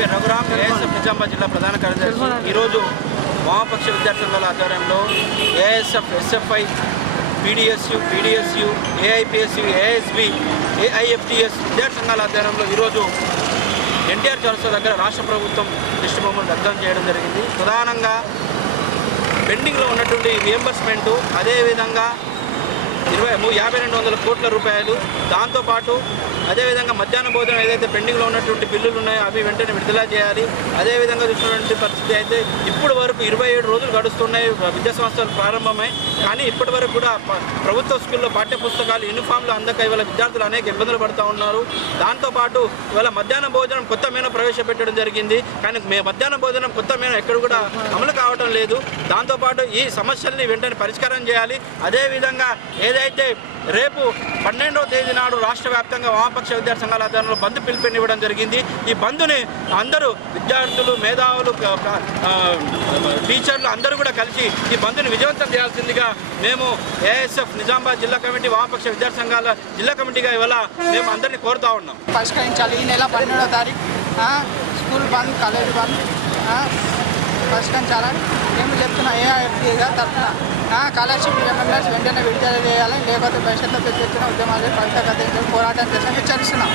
పేరు రఘురామ్, ఏఎస్ఎఫ్ నిజామాబాద్ జిల్లా ప్రధాన కార్యదర్శి. ఈరోజు వామపక్ష విద్యార్థి సంఘాల ఆధ్వర్యంలో ASF, SFI, PDSU, AIPSU, ASB, ఏఐఎఫ్టిఎస్ విద్యార్థి సంఘాల ఆధ్వర్యంలో ఈరోజు ఎన్టీఆర్ చౌరస్తా దగ్గర రాష్ట్ర ప్రభుత్వం దిష్టి బొమ్మను దగ్ధం చేయడం జరిగింది. ప్రధానంగా పెండింగ్లో ఉన్నటువంటి రియంబర్స్మెంటు, అదేవిధంగా 5200 కోట్ల రూపాయలు, దాంతోపాటు అదేవిధంగా మధ్యాహ్న భోజనం ఏదైతే పెండింగ్లో ఉన్నటువంటి బిల్లులు ఉన్నాయో అవి వెంటనే విడుదల చేయాలి. అదేవిధంగా చూసినటువంటి పరిస్థితి అయితే ఇప్పటి వరకు 27 రోజులు గడుస్తున్నాయి విద్యా సంస్థలు ప్రారంభమై, కానీ ఇప్పటి వరకు కూడా ప్రభుత్వ స్కూల్లో పాఠ్యపుస్తకాలు, యూనిఫామ్లు అందక ఇవాళ విద్యార్థులు అనేక ఇబ్బందులు పడుతూ ఉన్నారు. దాంతోపాటు ఇవాళ మధ్యాహ్న భోజనం కొత్త మెనూ ప్రవేశపెట్టడం జరిగింది, కానీ మధ్యాహ్న భోజనం కొత్త మెనూ ఎక్కడ కూడా అమలు కావడం లేదు. దాంతోపాటు ఈ సమస్యల్ని వెంటనే పరిష్కారం చేయాలి. అదేవిధంగా ఏదైతే రేపు 12వ తేదీ నాడు రాష్ట్ర వ్యాప్తంగా వామపక్ష విద్యార్థి సంఘాల ఆధ్వర్యంలో బంద్ పిలుపునివ్వడం జరిగింది. ఈ బంద్ని అందరూ విద్యార్థులు, మేధావులు, టీచర్లు అందరూ కూడా కలిసి ఈ బంద్ని విజయవంతం చేయాల్సిందిగా మేము ఏఎస్ఎఫ్ నిజామాబాద్ జిల్లా కమిటీ, వామపక్ష విద్యార్థి సంఘాల జిల్లా కమిటీగా ఇవాళ మేము అందరినీ కోరుతా ఉన్నాం. పరిష్కరించాలి. ఈ నెల 12వ తారీఖు స్కూల్ బంద్, కాలేజ్ బంద్ పరిష్కరించాలని మేము చెప్తున్నాం. ఏఐఎఫ్టీగా తరఫున స్కాలర్షిప్ రిమెంబర్స్ వెంటనే విడుదల చేయాలి, లేకపోతే భవిష్యత్తులో పెద్ద ఎత్తున ఉద్యమాలు ఫలిత పోరాటం చేసి హెచ్చరిస్తున్నాం.